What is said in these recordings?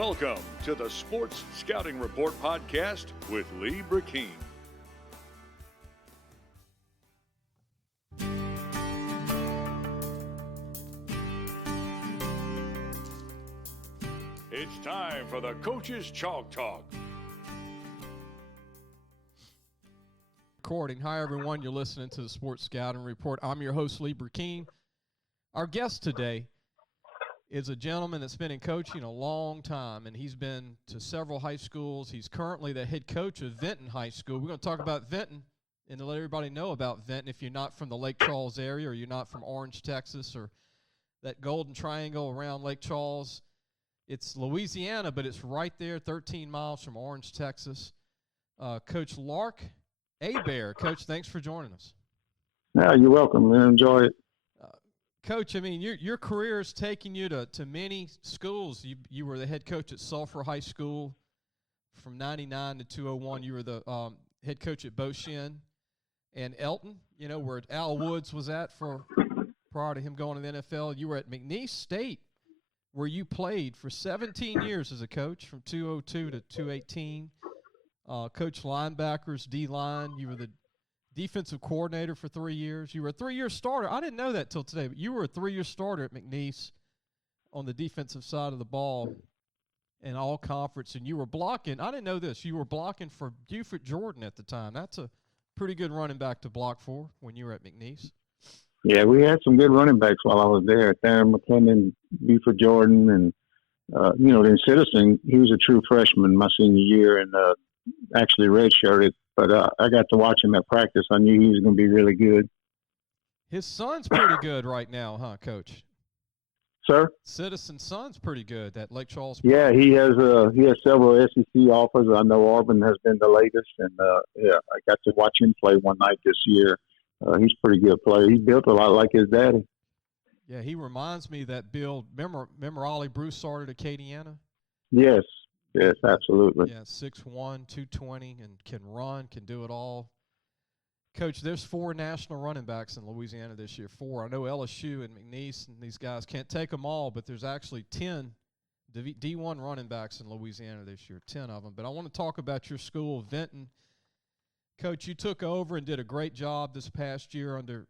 Welcome to the Sports Scouting Report podcast with Lee Brecheen. It's time for the Coach's Chalk Talk. Recording. Hi, everyone. You're listening to the Sports Scouting Report. I'm your host, Lee Brecheen. Our guest today is a gentleman that's been in coaching a long time, and he's been to several high schools. He's currently the head coach of Vinton High School. We're going to talk about Vinton and to let everybody know about Vinton if you're not from the Lake Charles area or you're not from Orange, Texas, or that golden triangle around Lake Charles. It's Louisiana, but it's right there, 13 miles from Orange, Texas. Coach Lark Hebert. Coach, thanks for joining us. Yeah, you're welcome. I enjoy it. Coach, I mean, your career has taken you to many schools. You were the head coach at Sulphur High School from 99 to 2001. You were the head coach at Beau Chene and Elton, where Al Woods was at prior to him going to the NFL. You were at McNeese State, where you played for 17 years as a coach from 2002 to 2018. Coach linebackers, D-line. You were the defensive coordinator for 3 years. You were a 3-year starter. I didn't know that till today, but you were a 3-year starter at McNeese on the defensive side of the ball in all conference, and you were blocking. I didn't know this. You were blocking for Buford Jordan at the time. That's a pretty good running back to block for when you were at McNeese. Yeah, we had some good running backs while I was there. Darren McClendon, Buford Jordan, and, then Citizen. He was a true freshman my senior year and actually redshirted. But I got to watch him at practice. I knew he was going to be really good. His son's pretty good right now, huh, Coach? Sir? Citizen's son's pretty good, that Lake Charles. Yeah, he has several SEC offers. I know Auburn has been the latest. And, I got to watch him play one night this year. He's a pretty good player. He's built a lot like his daddy. Yeah, he reminds me that build. Remember Ollie Broussard at Acadiana? Yes. Yes, absolutely. Yeah, 6'1", 220, and can run, can do it all. Coach, there's 4 national running backs in Louisiana this year. 4. I know LSU and McNeese and these guys can't take them all, but there's actually 10 D1 running backs in Louisiana this year, 10 of them. But I want to talk about your school, Vinton. Coach, you took over and did a great job this past year under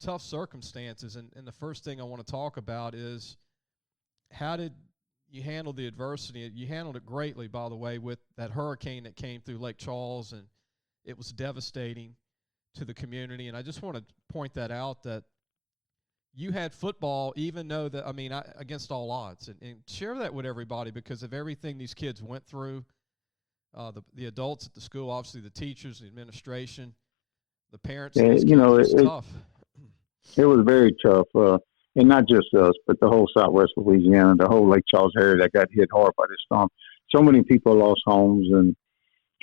tough circumstances. And the first thing I want to talk about is how did you handle the adversity? You handled it greatly, by the way, with that hurricane that came through Lake Charles, and it was devastating to the community. And I just want to point that out, that you had football even though against all odds. And share that with everybody because of everything these kids went through. The adults at the school, obviously the teachers, the administration, the parents. Yeah, it's tough. It was very tough. And not just us, but the whole Southwest Louisiana, the whole Lake Charles area that got hit hard by this storm. So many people lost homes and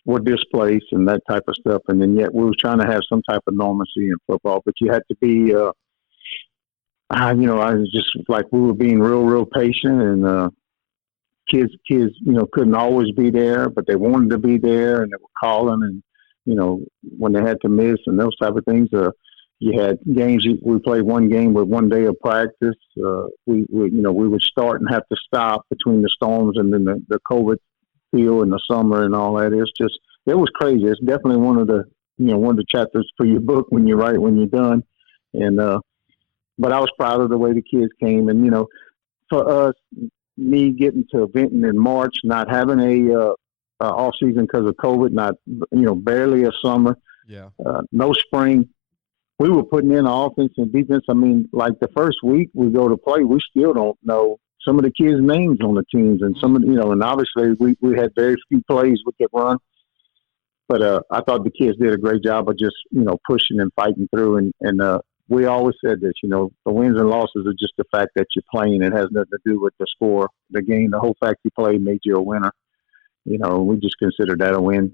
were displaced and that type of stuff. And then yet we were trying to have some type of normalcy in football, but you had to be, I was just like we were being real patient, and kids, couldn't always be there, but they wanted to be there, and they were calling, and when they had to miss and those type of things. You had games. We played one game with one day of practice. We would start and have to stop between the storms and then the COVID feel in the summer and all that. It was crazy. It's definitely one of the chapters for your book when you're done. And but I was proud of the way the kids came. And for us, me getting to Vinton in March, not having a off season because of COVID, not barely a summer, no spring. We were putting in offense and defense. Like the first week we go to play, we still don't know some of the kids' names on the teams, and some of and obviously we had very few plays we could run. But I thought the kids did a great job of just pushing and fighting through. And we always said this, the wins and losses are just the fact that you're playing. It has nothing to do with the score, the game. The whole fact you played made you a winner. We just consider that a win.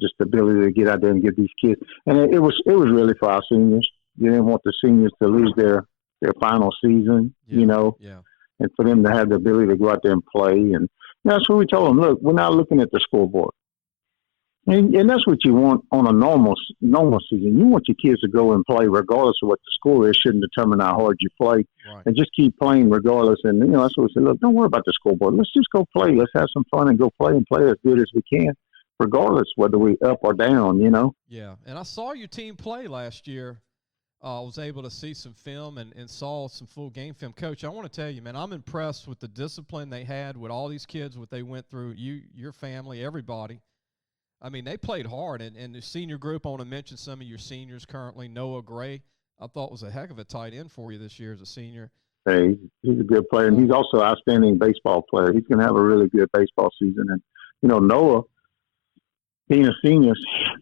Just the ability to get out there and get these kids. And it was really for our seniors. You didn't want the seniors to lose their final season, and for them to have the ability to go out there and play. And that's what we told them. Look, we're not looking at the scoreboard. And that's what you want on a normal season. You want your kids to go and play regardless of what the score is. Shouldn't determine how hard you play. Right. And just keep playing regardless. And, that's what we say. Look, don't worry about the scoreboard. Let's just go play. Let's have some fun and go play and play as good as we can, regardless whether we up or down, Yeah, and I saw your team play last year. I was able to see some film and saw some full game film. Coach, I want to tell you, man, I'm impressed with the discipline they had with all these kids, what they went through, your family, everybody. I mean, they played hard, and the senior group, I want to mention some of your seniors currently. Noah Gray, I thought was a heck of a tight end for you this year as a senior. Hey, he's a good player, and he's also an outstanding baseball player. He's going to have a really good baseball season. And, Noah, being a senior,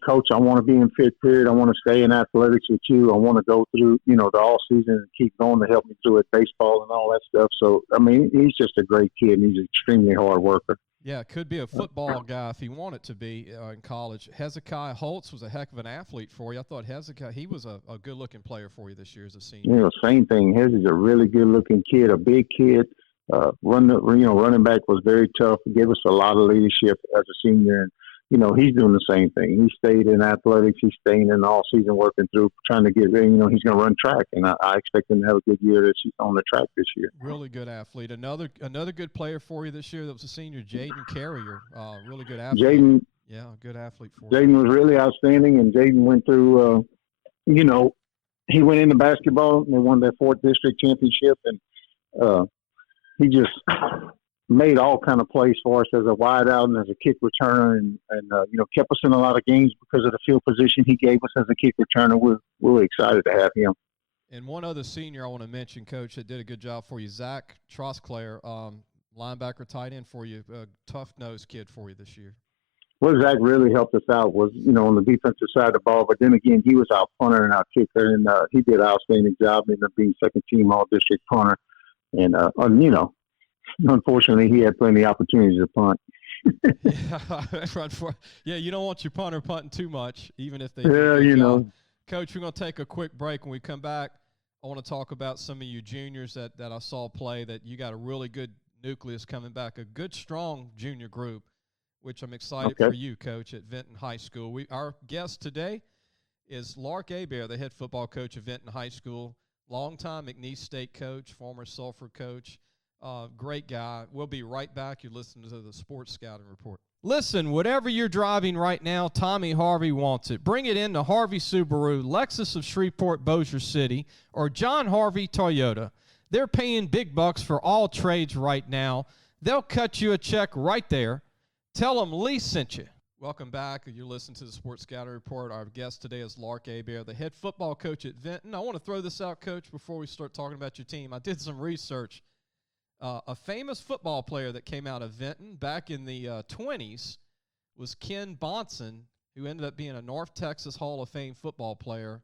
Coach, I want to be in fifth period. I want to stay in athletics with you. I want to go through, the all season and keep going to help me through it, baseball and all that stuff. So, I mean, he's just a great kid, and he's an extremely hard worker. Yeah, could be a football guy if he wanted to be in college. Hezekiah Holtz was a heck of an athlete for you. I thought Hezekiah, he was a good-looking player for you this year as a senior. Same thing. Hez is a really good-looking kid, a big kid. Running back was very tough. He gave us a lot of leadership as a senior. And, he's doing the same thing. He stayed in athletics. He's staying in all season working through, trying to get ready. He's going to run track, and I expect him to have a good year on the track this year. Really good athlete. Another good player for you this year that was a senior, Jaden Carrier. Really good athlete. Jaden. Yeah, good athlete for you. Jaden was really outstanding, and Jaden went through, he went into basketball, and they won their 4th district championship, and he just made all kind of plays for us as a wide out and as a kick returner, and kept us in a lot of games because of the field position he gave us as a kick returner. We're really excited to have him. And one other senior I want to mention, Coach, that did a good job for you, Zach Trosclair, linebacker, tight end for you, a tough-nosed kid for you this year. What Zach really helped us out was, on the defensive side of the ball, but then again, he was our punter and our kicker, and he did an outstanding job in being second-team all-district punter. And, unfortunately, he had plenty of opportunities to punt. Yeah, you don't want your punter punting too much, even if they Coach, we're going to take a quick break. When we come back, I want to talk about some of you juniors that I saw play, that you got a really good nucleus coming back, a good, strong junior group, which I'm excited for you, Coach, at Vinton High School. Our guest today is Lark Hebert, the head football coach at Vinton High School, longtime McNeese State coach, former Sulphur coach. Great guy. We'll be right back. You're listening to the Sports Scouting Report. Listen, whatever you're driving right now, Tommy Harvey wants it. Bring it in to Harvey Subaru, Lexus of Shreveport, Bossier City, or John Harvey Toyota. They're paying big bucks for all trades right now. They'll cut you a check right there. Tell them Lee sent you. Welcome back. You're listening to the Sports Scouting Report. Our guest today is Lark Hebert, the head football coach at Vinton. I want to throw this out, Coach, before we start talking about your team. I did some research. A famous football player that came out of Vinton back in the 20s was Ken Bonson, who ended up being a North Texas Hall of Fame football player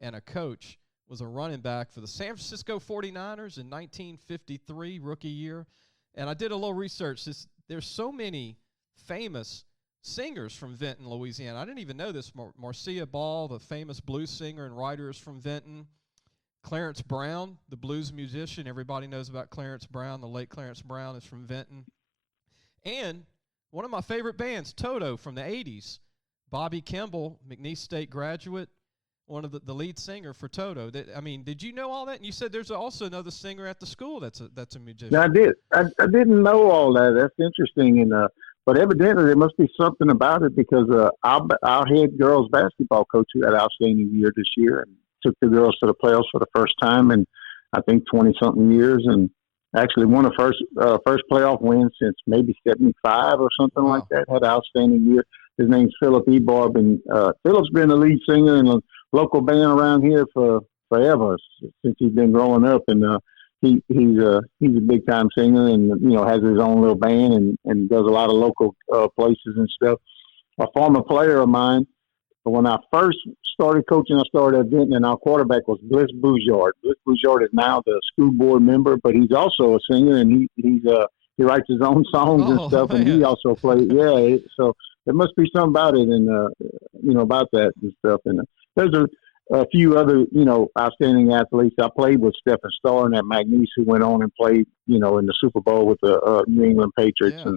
and a coach, was a running back for the San Francisco 49ers in 1953, rookie year. And I did a little research. There's so many famous singers from Vinton, Louisiana. I didn't even know this. Marcia Ball, the famous blues singer and writer, is from Vinton. Clarence Brown, the blues musician. Everybody knows about Clarence Brown. The late Clarence Brown is from Vinton. And one of my favorite bands, Toto, from the 80s. Bobby Kimball, McNeese State graduate, one of the lead singer for Toto. Did you know all that? And you said there's also another singer at the school that's a musician. Yeah, I did. I didn't know all that. That's interesting. And but evidently there must be something about it, because our head girls basketball coach who had an outstanding year this year and took the girls to the playoffs for the first time in, I think, 20-something years, and actually won a first playoff win since maybe 75 or something like that. Had an outstanding year. His name's Philip Ebarb, and Philip's been the lead singer in a local band around here for forever, since he's been growing up, and he's a big time singer, and has his own little band and does a lot of local places and stuff. A former player of mine, when I first started coaching, I started at Vinton, and our quarterback was Bliss Boujard. Bliss Boujard is now the school board member, but he's also a singer, and he writes his own songs and stuff, man. And he also plays. Yeah, so there must be something about it, and about that and stuff. And there's a few other outstanding athletes. I played with Stephen Starr and at McNeese, who went on and played in the Super Bowl with the New England Patriots. Yeah.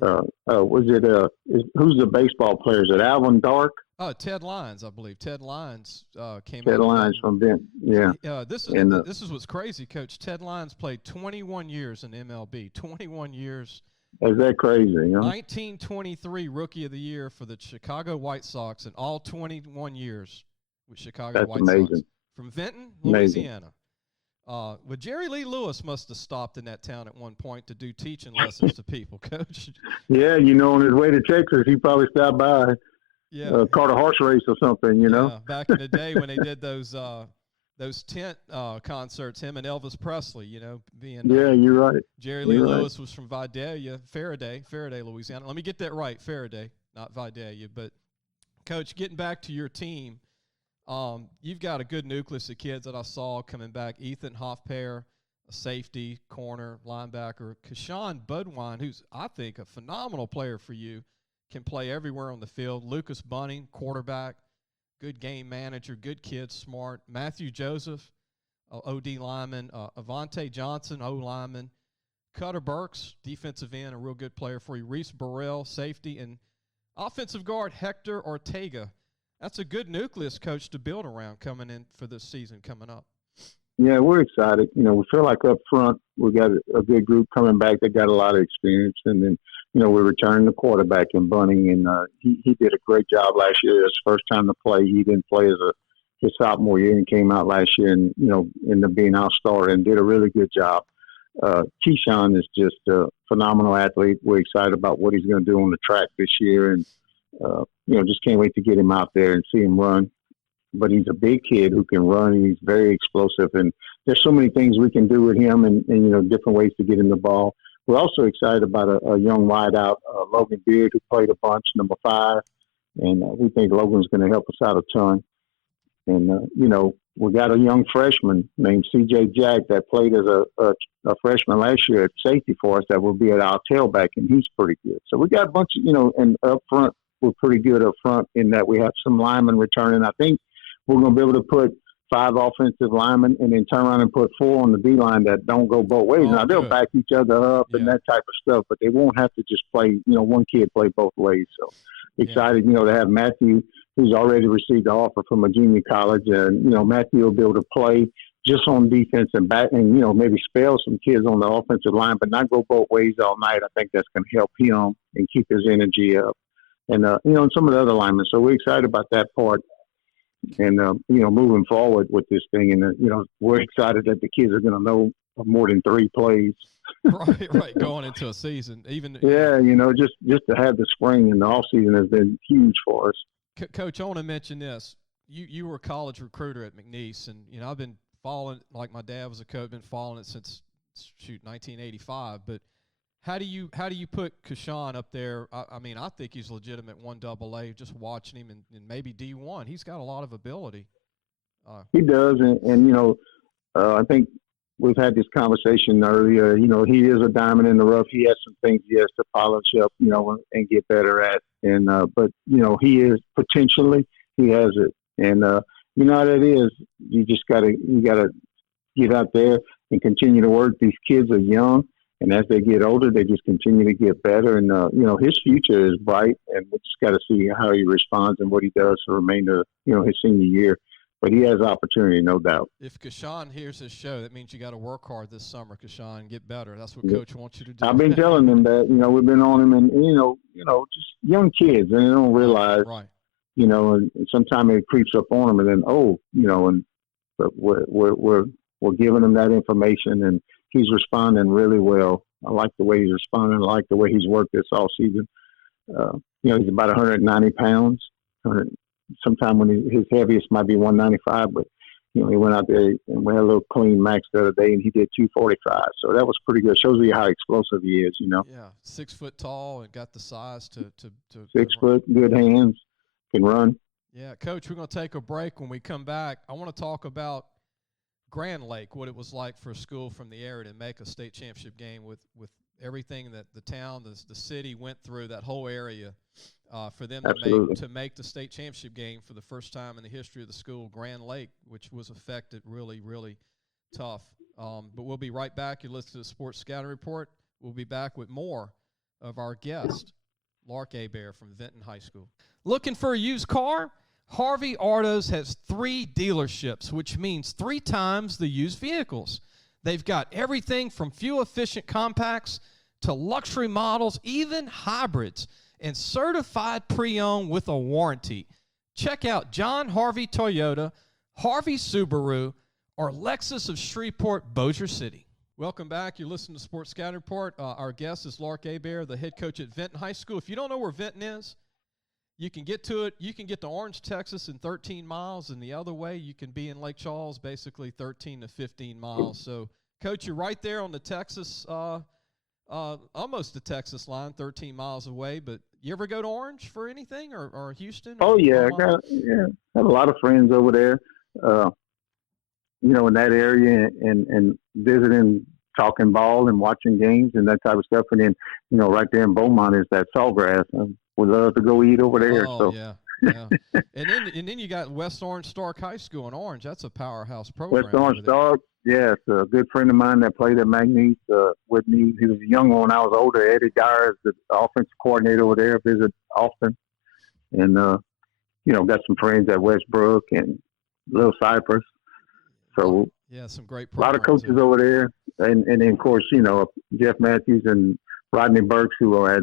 Who's the baseball player? Is it Alvin Dark? Oh, Ted Lyons, I believe. Ted Lyons came Ted out. Lyons from Vinton, yeah. This is what's crazy, Coach. Ted Lyons played 21 years in MLB. 21 years. Is that crazy? Huh? 1923 Rookie of the Year for the Chicago White Sox, and all 21 years with Chicago White Sox. From Vinton, Louisiana. Well, Jerry Lee Lewis must have stopped in that town at one point to do teaching lessons to people, Coach. Yeah, on his way to Texas, he probably stopped by. Yeah, caught a horse race or something, know. Back in the day when they did those tent concerts, him and Elvis Presley, being you're right. Jerry Lee Lewis was from Vidalia, Faraday, Louisiana. Let me get that right, Faraday, not Vidalia. But Coach, getting back to your team, you've got a good nucleus of kids that I saw coming back. Ethan Hofpair, a safety, corner, linebacker. Kashawn Budwine, who's I think a phenomenal player for you. Can play everywhere on the field. Lucas Bunning, quarterback, good game manager, good kid, smart. Matthew Joseph, OD lineman. Avante Johnson, O lineman. Cutter Burks, defensive end, a real good player for you. Reese Burrell, safety. And offensive guard Hector Ortega. That's a good nucleus, Coach, to build around coming in for this season coming up. Yeah, we're excited. We feel like up front we got a good group coming back that got a lot of experience. And then, we're returning the quarterback in Bunning, and he did a great job last year. His first time to play. He didn't play his sophomore year and came out last year and, ended up being our starter and did a really good job. Keyshawn is just a phenomenal athlete. We're excited about what he's going to do on the track this year, and, just can't wait to get him out there and see him run. But he's a big kid who can run, and he's very explosive. And there's so many things we can do with him and different ways to get him the ball. We're also excited about a young wideout, Logan Beard, who played a bunch, number 5. And we think Logan's going to help us out a ton. And, we got a young freshman named C.J. Jack that played as a freshman last year at safety for us that will be at our tailback, and he's pretty good. So we got a bunch of, and up front, we're pretty good up front in that we have some linemen returning. I think we're going to be able to put 5 offensive linemen and then turn around and put 4 on the D-line that don't go both ways. Now, they'll back each other up and that type of stuff, but they won't have to just play, one kid play both ways. So excited, to have Matthew, who's already received the offer from a junior college. And, Matthew will be able to play just on defense and back and, maybe spell some kids on the offensive line, but not go both ways all night. I think that's going to help him and keep his energy up. And, and some of the other linemen. So we're excited about that part. And, moving forward with this thing. And, we're excited that the kids are going to know more than 3 plays. right. Going into a season. Just to have the spring and the off season has been huge for us. Coach, I want to mention this. You were a college recruiter at McNeese, and, I've been following, like my dad was a coach, been following it since, 1985. But how do you put Kashawn up there? I mean, I think he's legitimate 1AA. Just watching him and maybe D1, he's got a lot of ability. He does, and I think we've had this conversation earlier. He is a diamond in the rough. He has some things he has to polish up, and get better at. And but he is potentially he has it, and how that is. You gotta get out there and continue to work. These kids are young. And as they get older, they just continue to get better. And, his future is bright, and we just got to see how he responds and what he does for the remainder of, his senior year. But he has opportunity, no doubt. If Kashawn hears this show, that means you got to work hard this summer, Kashawn, and get better. That's what Coach wants you to do. I've been telling him that, we've been on him, and, just young kids, and they don't realize, right. And sometimes it creeps up on them, and then, but we're giving him that information, and he's responding really well. I like the way he's responding. I like the way he's worked this all season. He's about 190 pounds. Sometime when his heaviest might be 195, but he went out there and we had a little clean max the other day, and he did 245. So that was pretty good. Shows you how explosive he is. Yeah, 6 foot tall and got the size to 6 foot, good hands, can run. Yeah, Coach, we're going to take a break. When we come back, I want to talk about Grand Lake, what it was like for a school from the area to make a state championship game with everything that the town, the city went through, that whole area, for them to make the state championship game for the first time in the history of the school, Grand Lake, which was affected really, really tough. But we'll be right back. You listen to the Sports Scouting Report. We'll be back with more of our guest, Lark Hebert from Vinton High School. Looking for a used car? Harvey Autos has 3 dealerships, which means 3 times the used vehicles. They've got everything from fuel-efficient compacts to luxury models, even hybrids, and certified pre-owned with a warranty. Check out John Harvey Toyota, Harvey Subaru, or Lexus of Shreveport, Bossier City. Welcome back. You're listening to Sports Scouting Report. Our guest is Lark Hebert, the head coach at Vinton High School. If you don't know where Vinton is, you can get to it. You can get to Orange, Texas in 13 miles, and the other way you can be in Lake Charles, basically 13 to 15 miles. So, Coach, you're right there on the Texas, almost the Texas line, 13 miles away. But you ever go to Orange for anything, or Houston? Oh, yeah. I Carolina? have a lot of friends over there. In that area and visiting, talking ball and watching games and that type of stuff. And then, right there in Beaumont is that Sawgrass. And we love to go eat over there. Oh, so. yeah. And then you got West Orange Stark High School in Orange. That's a powerhouse program. West Orange Stark, yes. A good friend of mine that played at McNeese with me. He was a young one when I was older. Eddie Dyer is the offensive coordinator over there, visit often. And, got some friends at Westbrook and Little Cypress. So yeah, some great a lot of coaches over there, and then of course Jeff Matthews and Rodney Burks, who are at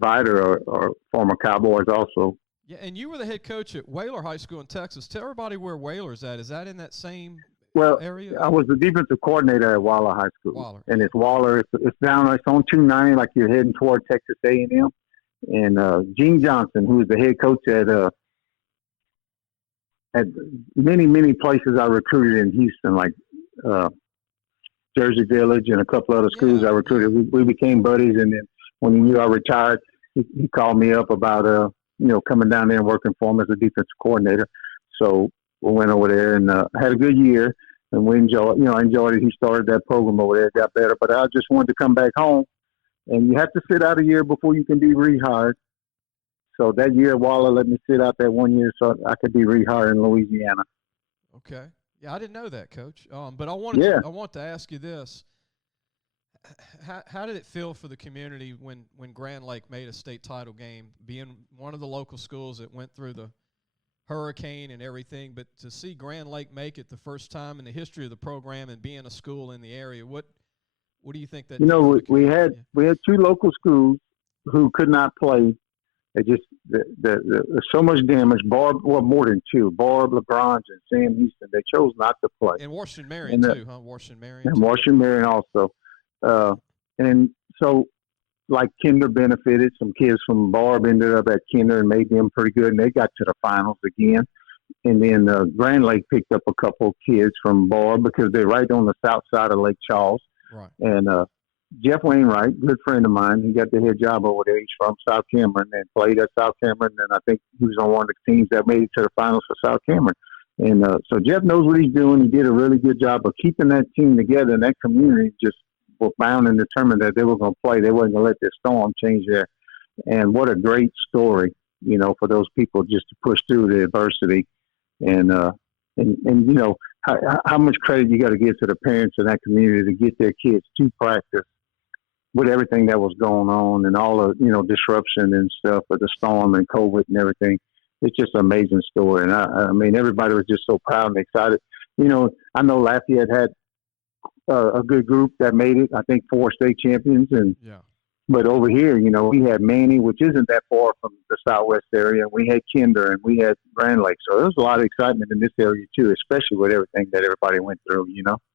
Viator, are former Cowboys also. Yeah, and you were the head coach at Whaler High School in Texas. Tell everybody where Whaler's at. Is that in that same area? I was the defensive coordinator at Waller High School, and it's Waller. It's down. It's on 290, like you're heading toward Texas A&M. And Gene Johnson, who is the head coach at many places I recruited in Houston, like Jersey Village and a couple other schools I recruited. We became buddies, and then when he knew I retired, he called me up about coming down there and working for him as a defensive coordinator. So we went over there and had a good year, and we enjoyed. I enjoyed it. He started that program over there, got better. But I just wanted to come back home, and you have to sit out a year before you can be rehired. So that year, Waller let me sit out that 1 year so I could be rehired in Louisiana. Okay. Yeah, I didn't know that, Coach. But I want to ask you this. How did it feel for the community when Grand Lake made a state title game, being one of the local schools that went through the hurricane and everything, but to see Grand Lake make it the first time in the history of the program and being a school in the area, what do you think that we had 2 local schools who could not play. It just there's so much damage. Barb, well, more than 2. Barb, LaGrange, and Sam Houston. They chose not to play. And Washington Marion too, huh? Washington Marion. And Washington Marion also. And so, like Kinder benefited. Some kids from Barb ended up at Kinder and made them pretty good, and they got to the finals again. And then Grand Lake picked up a couple of kids from Barb because they're right on the south side of Lake Charles. Right. And Jeff Wainwright, good friend of mine, he got the head job over there. He's from South Cameron and played at South Cameron, and I think he was on one of the teams that made it to the finals for South Cameron. And so Jeff knows what he's doing. He did a really good job of keeping that team together, and that community just were bound and determined that they were going to play. They wasn't going to let this storm change there. And what a great story, for those people just to push through the adversity. And how much credit you got to give to the parents in that community to get their kids to practice with everything that was going on and all the, disruption and stuff with the storm and COVID and everything. It's just an amazing story. And I mean, everybody was just so proud and excited. I know Lafayette had a good group that made it. I think 4 state champions. But over here, we had Manny, which isn't that far from the Southwest area. We had Kinder and we had Grand Lake. So there was a lot of excitement in this area too, especially with everything that everybody went through,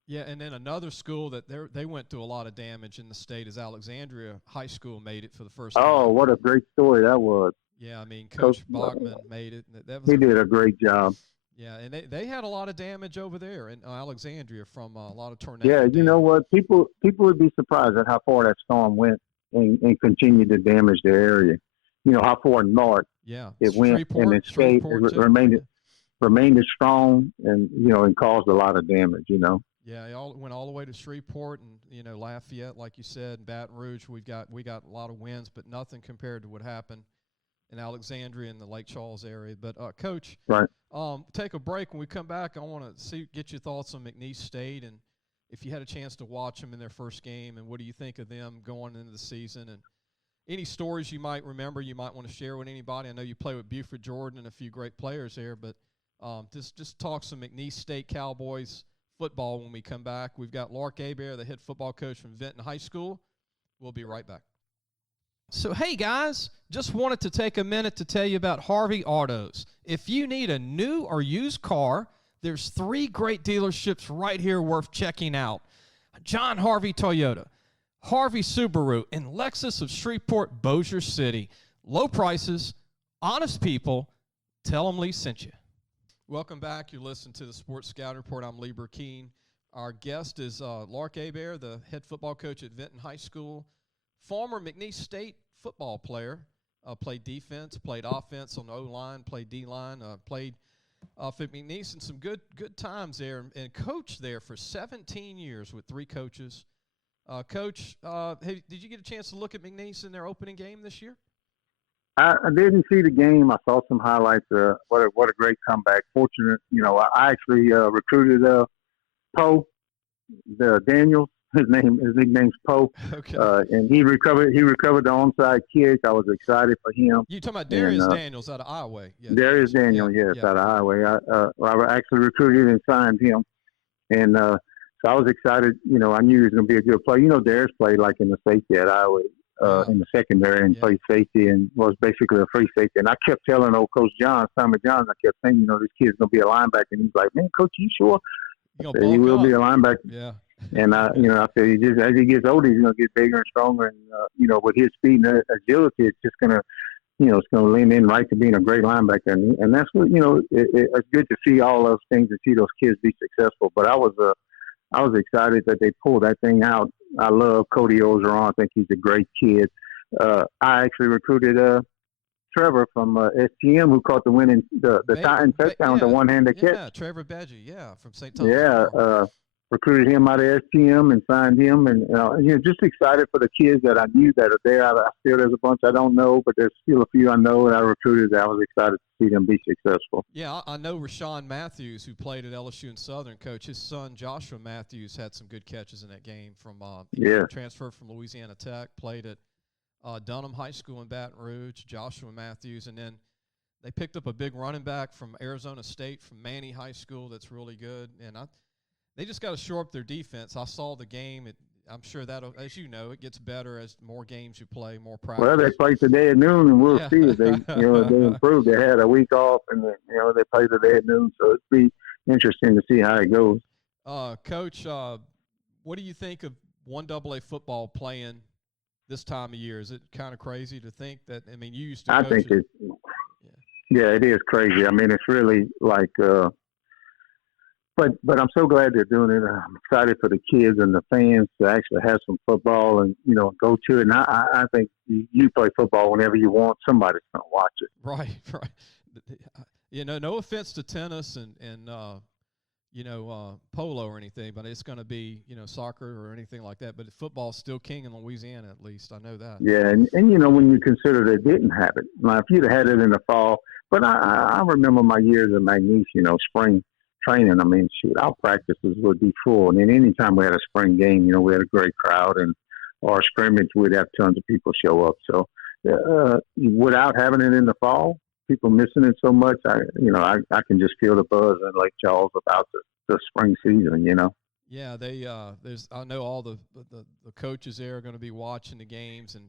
Yeah, and then another school that they went through a lot of damage in the state is Alexandria High School made it for the first time. Oh, what a great story that was. Yeah, I mean, Coach Bachman made it. He did a great job. Yeah, and they had a lot of damage over there in Alexandria from a lot of tornadoes. Yeah, you know what? People would be surprised at how far that storm went and continued to damage the area. How far north it went and it stayed, it remained strong and caused a lot of damage, Yeah, it went all the way to Shreveport and Lafayette, like you said, Baton Rouge. We got a lot of winds, but nothing compared to what happened in Alexandria and the Lake Charles area. But Coach, right? Take a break. When we come back, I want to get your thoughts on McNeese State and if you had a chance to watch them in their first game, and what do you think of them going into the season? And any stories you might remember you might want to share with anybody? I know you play with Buford Jordan and a few great players there, but just talk some McNeese State Cowboys football when we come back. We've got Lark Hebert, the head football coach from Vinton High School. We'll be right back. So, hey, guys, just wanted to take a minute to tell you about Harvey Autos. If you need a new or used car, there's 3 great dealerships right here worth checking out. John Harvey Toyota, Harvey Subaru, and Lexus of Shreveport, Bossier City. Low prices, honest people. Tell them Lee sent you. Welcome back. You're listening to the Sports Scouting Report. I'm Lee Brecheen. Our guest is Lark Hebert, the head football coach at Vinton High School. Former McNeese State football player, played defense, played offense on the O-line, played D-line, played for McNeese, and some good times there, and coached there for 17 years with 3 coaches. Coach, did you get a chance to look at McNeese in their opening game this year? I didn't see the game. I saw some highlights. What a great comeback. Fortunate, I actually recruited Poe, Daniels. His nickname's Poe. Okay. And he recovered the onside kick. I was excited for him. You talking about Darius Daniels out of Iowa? Yeah, Darius Daniels, yes, out of Iowa. I actually recruited and signed him, and so I was excited. I knew he was going to be a good player. Darius played like in the safety at Iowa, in the secondary, and played safety and was basically a free safety. And I kept telling old Coach John, Tommy John, I kept saying, this kid's going to be a linebacker. And he's like, man, Coach, you sure? I said, he will be a linebacker. Yeah. And I said, as he gets older, he's going to get bigger and stronger. And with his speed and agility, it's just going to, it's going to lean in right to being a great linebacker. And that's what, it's good to see all those things and see those kids be successful. But I was excited that they pulled that thing out. I love Cody Ozeron. I think he's a great kid. I actually recruited Trevor from STM, who caught the winning the Titan touchdown with the one-handed catch. Yeah, Trevor Badgie, from St. Thomas. Recruited him out of STM and signed him, and just excited for the kids that I knew that are there. I feel there's a bunch I don't know, but there's still a few I know that I recruited that I was excited to see them be successful. Yeah, I know Rashawn Matthews, who played at LSU and Southern. Coach, his son Joshua Matthews had some good catches in that game. Transferred from Louisiana Tech, played at Dunham High School in Baton Rouge. Joshua Matthews, and then they picked up a big running back from Arizona State from Manny High School that's really good, and they just got to shore up their defense. I saw the game. I'm sure that'll, as you know, it gets better as more games you play, more practice. Well, they play today at noon, and we'll see if they, they improve. They had a week off, and they play today at noon, so it'll be interesting to see how it goes. Coach, what do you think of 1AA football playing this time of year? Is it kind of crazy to think that? I mean, you used to. I think it is crazy. I mean, it's really like. But I'm so glad they're doing it. I'm excited for the kids and the fans to actually have some football and, go to it. And I think you play football whenever you want. Somebody's going to watch it. Right. No offense to tennis and polo or anything, but it's going to be, soccer or anything like that. But football's still king in Louisiana, at least. I know that. Yeah, and when you consider they didn't have it. Now, if you'd had it in the fall. But I remember my years at McNeese, spring training. I mean, our practices would be full. And then anytime we had a spring game, we had a great crowd. And our scrimmage, we'd have tons of people show up. So without having it in the fall, people missing it so much, I can just feel the buzz in Lake Charles about the spring season, Yeah, I know all the coaches there are going to be watching the games, and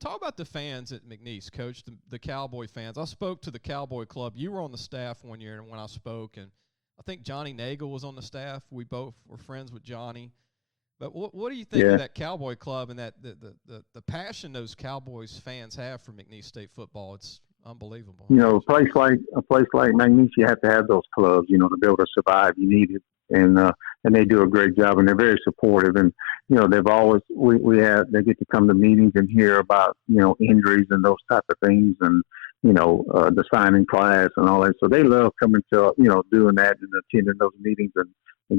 talk about the fans at McNeese, Coach, the Cowboy fans. I spoke to the Cowboy Club. You were on the staff one year when I spoke, and I think Johnny Nagel was on the staff. We both were friends with Johnny. But what do you think of that Cowboy Club and that the passion those Cowboys fans have for McNeese State football? It's unbelievable. A place like McNeese, you have to have those clubs, to be able to survive. You need it, and they do a great job, and they're very supportive. And they've always they get to come to meetings and hear about injuries and those type of things, and the signing class and all that. So they love coming to doing that and attending those meetings and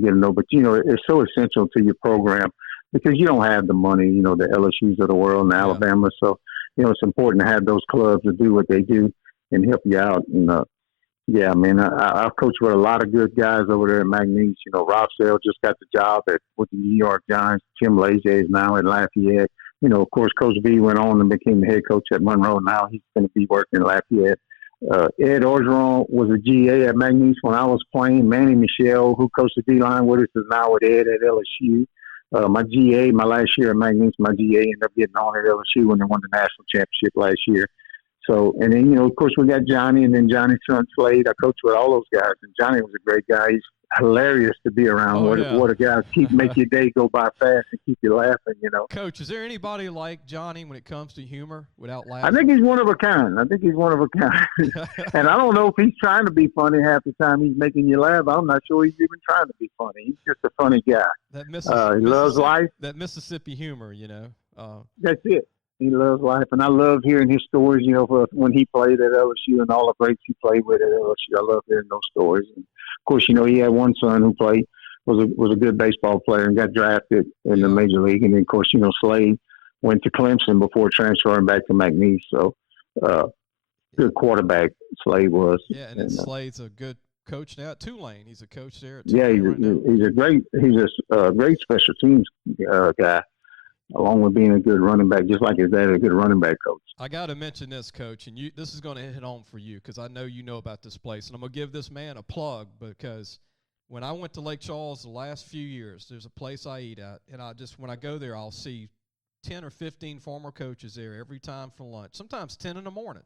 getting to know. But it's so essential to your program because you don't have the money, the LSUs of the world and Alabama. So it's important to have those clubs to do what they do and help you out. And Yeah, I mean, I've coached with a lot of good guys over there at McNeese. You know, Rob Sale just got the job with the New York Giants. Tim Laje is now at Lafayette. You know, of course, Coach B went on and became the head coach at Monroe. Now he's going to be working at Lafayette. Ed Orgeron was a GA at McNeese when I was playing. Manny Michelle, who coached the D-line with us, is now with Ed at LSU. My GA, my last year at McNeese, my GA ended up getting on at LSU when they won the national championship last year. So, and then, you know, of course, we got Johnny, and then Johnny's son Slade. I coached with all those guys, and Johnny was a great guy. He's hilarious to be around. What a guy. Make your day go by fast and keep you laughing, you know. Coach, is there anybody like Johnny when it comes to humor without laughing? I think he's one of a kind. And I don't know if he's trying to be funny half the time he's making you laugh. I'm not sure he's even trying to be funny. He's just a funny guy. He loves life. That Mississippi humor, you know. That's it. He loves life, and I love hearing his stories, you know, when he played at LSU and all the greats he played with at LSU. I love hearing those stories. And of course, you know, he had one son who was a good baseball player and got drafted in the major league. And then, of course, you know, Slade went to Clemson before transferring back to McNeese. So, good quarterback Slade was. Yeah, and Slade's a good coach now at Tulane. He's a coach there at Tulane. Yeah, he's a great special teams guy, along with being a good running back, just like his dad, a good running back coach. I got to mention this, Coach, and this is going to hit home for you because I know you know about this place. And I'm going to give this man a plug because when I went to Lake Charles the last few years, there's a place I eat at, and when I go there, I'll see 10 or 15 former coaches there every time for lunch, sometimes 10 in the morning.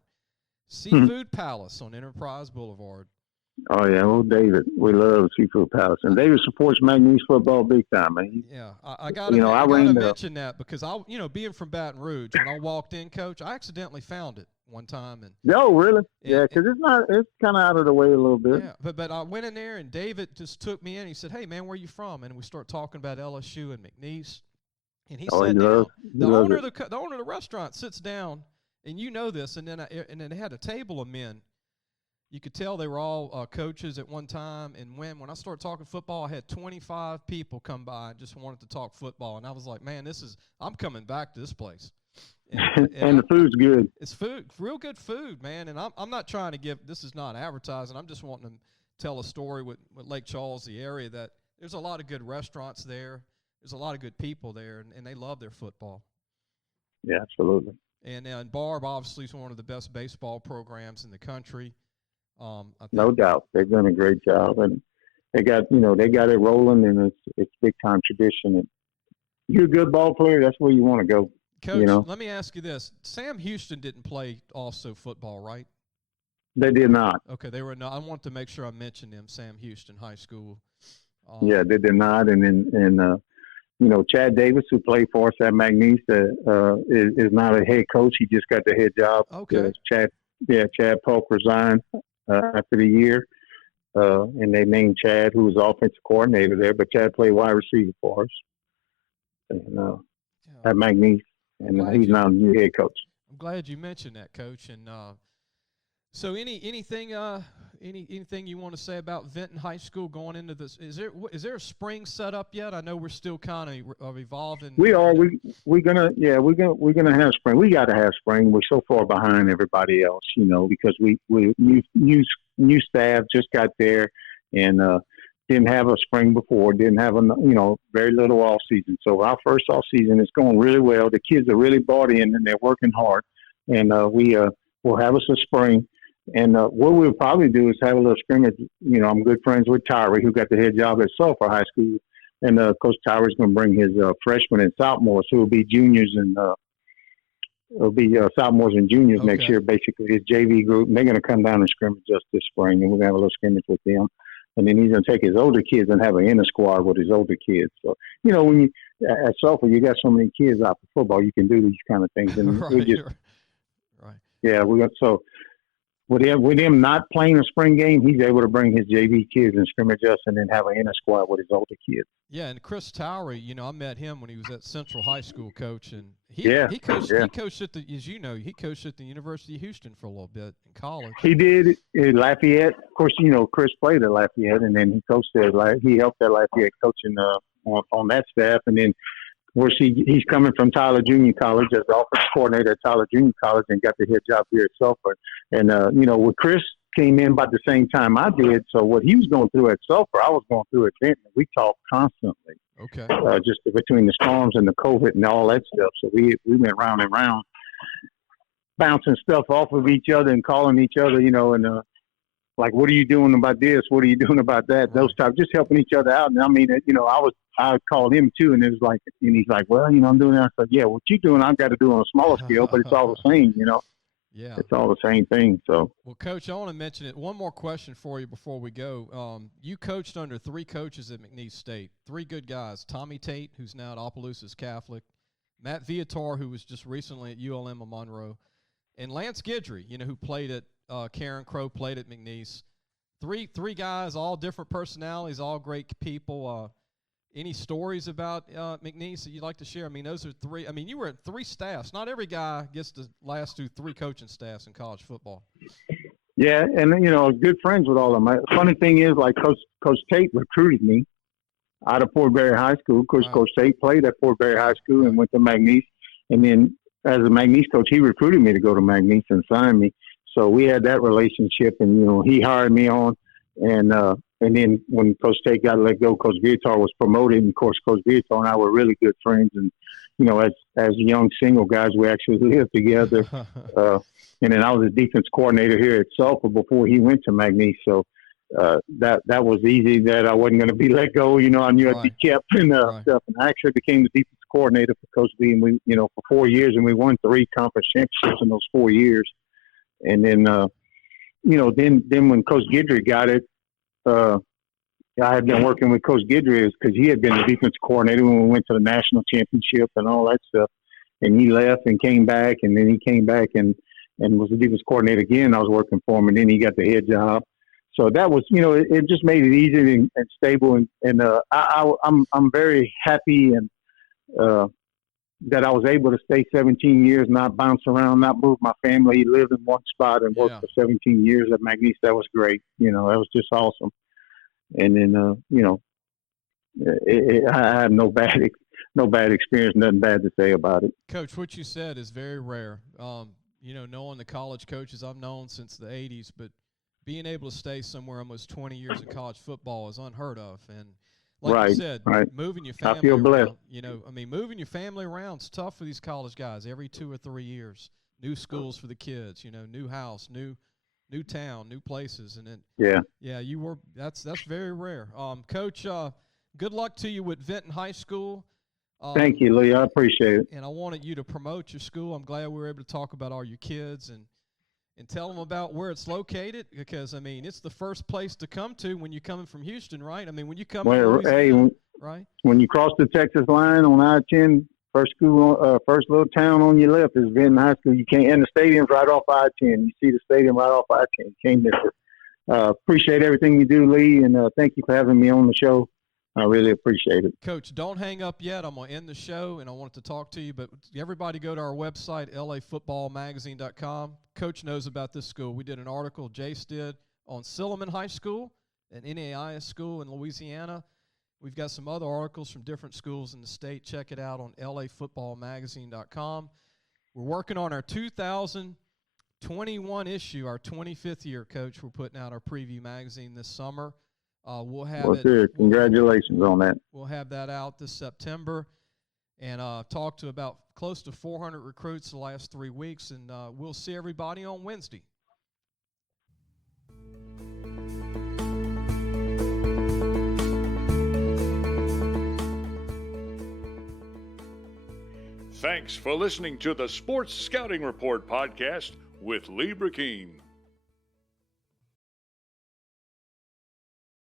Seafood Palace on Enterprise Boulevard. Oh, yeah. Well, David, we love Seafood Palace. And David supports McNeese football big time, man. Yeah, I got to mention that because, being from Baton Rouge, when I walked in, Coach, I accidentally found it one time. Oh, really? Yeah, because it's kind of out of the way a little bit. Yeah, but I went in there, and David just took me in. He said, "Hey, man, where you from?" And we start talking about LSU and McNeese. And he sat down. The owner of the restaurant sits down, and you know this, and then they had a table of men. You could tell they were all coaches at one time. And when I started talking football, I had 25 people come by and just wanted to talk football. And I was like, man, I'm coming back to this place. And the food's good. It's real good food, man. And I'm not trying to this is not advertising. I'm just wanting to tell a story with Lake Charles, the area, that there's a lot of good restaurants there. There's a lot of good people there, and they love their football. Yeah, absolutely. And Barb obviously is one of the best baseball programs in the country. No doubt, they've done a great job, and they got it rolling, and it's big time tradition. And you're a good ball player, that's where you want to go. Coach, let me ask you this: Sam Houston didn't play also football, right? They did not. Okay, they were not. I want to make sure I mention them. Sam Houston High School. Yeah, they did not, and Chad Davis, who played for us at McNeese, is not a head coach. He just got the head job. Okay. Chad Polk resigned after the year, and they named Chad, who was offensive coordinator there, but Chad played wide receiver for us at McNeese, and he's now the new head coach. I'm glad you mentioned that, Coach. And so anything you want to say about Vinton High School going into this? Is there a spring set up yet? I know we're still kind of evolving. We are. We're gonna have spring. We got to have spring. We're so far behind everybody else, because we new staff just got there and didn't have a spring before. Didn't have very little off season. So our first off season is going really well. The kids are really bought in and they're working hard. And we'll have us a spring. And what we'll probably do is have a little scrimmage. I'm good friends with Tyree, who got the head job at Sulphur High School. And Coach Tyree's going to bring his freshmen and sophomores, who will be juniors and sophomores and juniors next year, basically his JV group. And they're going to come down and scrimmage us this spring, and we're going to have a little scrimmage with them. And then he's going to take his older kids and have an inner squad with his older kids. So, when you at Sulphur, you got so many kids out for football, you can do these kind of things. And right. Yeah, with him not playing a spring game, he's able to bring his JV kids and scrimmage us, and then have an inner squad with his older kids. Yeah, and Chris Towery, I met him when he was at Central High School, Coach, and he coached at he coached at the University of Houston for a little bit in college. He did at Lafayette. Of course, Chris played at Lafayette, and then he coached there. He helped at Lafayette coaching on that staff, and then. Where he's coming from Tyler Junior College as the offensive coordinator at Tyler Junior College and got the head job here at Sulphur. And, with Chris, came in about the same time I did. So what he was going through at Sulphur, I was going through at Vinton. We talked constantly. Okay. Just between the storms and the COVID and all that stuff. So we went round and round, bouncing stuff off of each other and calling each other, and like, what are you doing about this? What are you doing about that? Right. Those types, just helping each other out. And I mean, I called him too, and it was like, and he's like, well, I'm doing that. I said, yeah, what you doing, I've got to do on a smaller scale, but it's all the same, Yeah. It's all the same thing. So. Well, Coach, I want to mention it. One more question for you before we go. You coached under 3 coaches at McNeese State, 3 good guys. Tommy Tate, who's now at Opelousas Catholic, Matt Viator, who was just recently at ULM of Monroe, and Lance Guidry, who played at Karen Crow, played at McNeese. Three guys, all different personalities, all great people. Any stories about McNeese that you'd like to share? I mean, those are 3. I mean, you were at 3 staffs. Not every guy gets to last through 3 coaching staffs in college football. Yeah, and good friends with all of them. Funny thing is, like Coach Tate recruited me out of Fort Berry High School. Of course, wow. Coach Tate played at Fort Berry High School and went to McNeese. And then as a McNeese coach, he recruited me to go to McNeese and sign me. So we had that relationship, and he hired me on. And then when Coach Tate got let go, Coach Viator was promoted, and of course Coach Viator and I were really good friends. And as young single guys, we actually lived together. And then I was a defense coordinator here at Sulphur before he went to McNeese. So that was easy. That I wasn't going to be let go. I knew I'd be kept and stuff. And I actually became the defense coordinator for Coach V, and we for 4 years, and we won 3 conference championships in those 4 years. And then then when Coach Guidry got it. I had been working with Coach Guidry because he had been the defense coordinator when we went to the national championship and all that stuff. And he left and came back, and then he came back and was the defense coordinator again. I was working for him, and then he got the head job. So that was, it just made it easy and stable. And I'm very happy and that I was able to stay 17 years, not bounce around, not move my family, live in one spot and work for 17 years at McNeese. That was great. That was just awesome. And then, I have no bad experience, nothing bad to say about it. Coach, what you said is very rare. Knowing the college coaches I've known since the 80s, but being able to stay somewhere almost 20 years in college football is unheard of. And like you said, moving your family I feel blessed. around, moving your family around is tough for these college guys. Every 2 or 3 years, new schools for the kids, new house, new town, new places, and then you were that's very rare. Coach, good luck to you with Vinton High School. Thank you, Lee. I appreciate it. And I wanted you to promote your school. I'm glad we were able to talk about all your kids and tell them about where it's located, because, it's the first place to come to when you're coming from Houston, right? When you come to Louisiana, right? When you cross the Texas line on I-10, first little town on your left is Vinton High School. You can't, and the stadium's right off I-10. You see the stadium right off I-10. You can't miss it. Appreciate everything you do, Lee, and thank you for having me on the show. I really appreciate it. Coach, don't hang up yet. I'm going to end the show, and I wanted to talk to you. But everybody go to our website, lafootballmagazine.com. Coach knows about this school. We did an article, Jace did, on Silliman High School, an NAIA school in Louisiana. We've got some other articles from different schools in the state. Check it out on lafootballmagazine.com. We're working on our 2021 issue, our 25th year, Coach. We're putting out our preview magazine this summer. We'll have it. Congratulations on that. We'll have that out this September, and talked to about close to 400 recruits the last 3 weeks, and we'll see everybody on Wednesday. Thanks for listening to the Sports Scouting Report podcast with Lee Brecheen.